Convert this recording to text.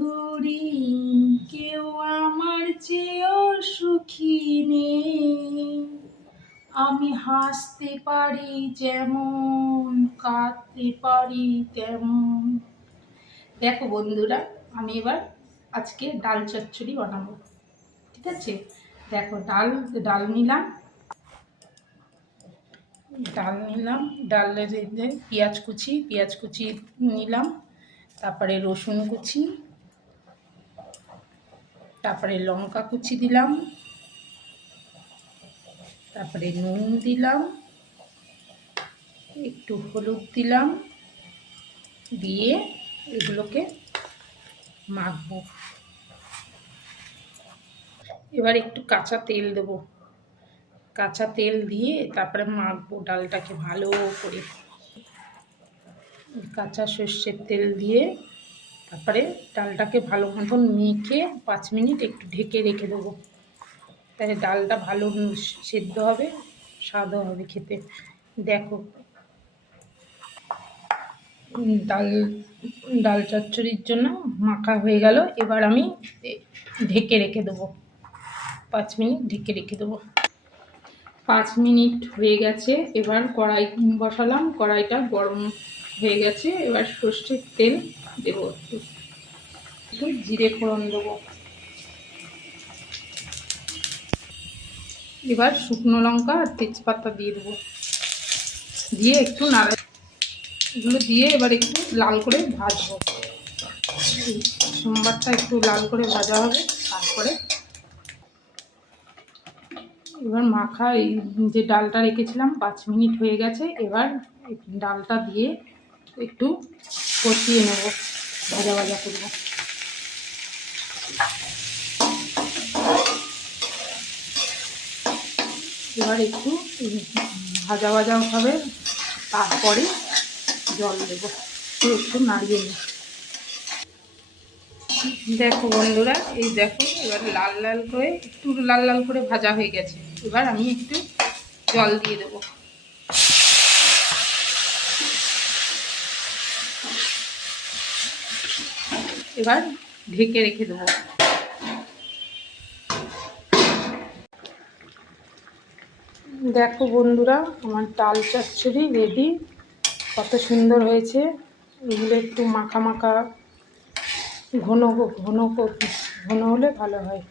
ধরি কেউ আমার চেয়েও সুখী নেই, আমি হাসতে পারি যেমন কাঁদতে পারি তেমন। দেখো বন্ধুরা, আমি এবার আজকে ডাল চচ্চড়ি বানাবো, ঠিক আছে? দেখো ডাল নিলাম, ডালের পেঁয়াজ কুচি নিলাম, তারপরে রসুন কুচি, তারপরে লঙ্কা কুচি দিলাম, তারপরে নুন দিলাম, একটু হলুদ দিলাম, দিয়ে এগুলোকে মাখবো। এবার একটু কাঁচা তেল দেবো, কাঁচা তেল দিয়ে তারপরে মাখবো ডালটাকে ভালো করে। কাঁচা সর্ষের তেল দিয়ে তারপরে ডালটাকে ভালো মতন মেখে 5 মিনিট একটু ঢেকে রেখে দেবো, তাহলে ডালটা ভালো সেদ্ধ হবে, স্বাদও হবে খেতে। দেখো ডাল চচ্চড়ির জন্য মাখা হয়ে গেল। এবার আমি ঢেকে রেখে দেবো, 5 মিনিট ঢেকে রেখে দেবো। 5 মিনিট হয়ে গেছে। এবার কড়াই বসালাম, কড়াইটা গরম হয়ে গেছে। এবার সর্ষের তেল দেবো, একটু জিরে ফোড়ন দেবো, এবার শুকনো লঙ্কা আর তেজপাতা দিয়ে দেবো, দিয়ে একটু নাড়া, এগুলো দিয়ে এবার একটু লাল করে ভাজবো। সোমবারটা একটু লাল করে ভাজা হবে। তারপরে এবার মাখা এই যে ডালটা রেখেছিলাম 5 মিনিট হয়ে গেছে। এবার ডালটা দিয়ে একটু কষিয়ে নেব, ভাজা ভাজা করবো। এবার একটু ভাজা ভাজা হবে, তারপরে জল দেবো, একটু নাড়িয়ে নিই। দেখো বন্ধুরা, এই দেখো এবার লাল লাল করে ভাজা হয়ে গেছে। এবার আমি একটু জল দিয়ে দেবো, এবার ঢেকে রেখে দেবো। দেখো বন্ধুরা, আমার ডাল চচ্চড়ি রেডি। কত সুন্দর হয়েছে। এগুলো একটু মাখা মাখা ঘন হলে ভালো হয়।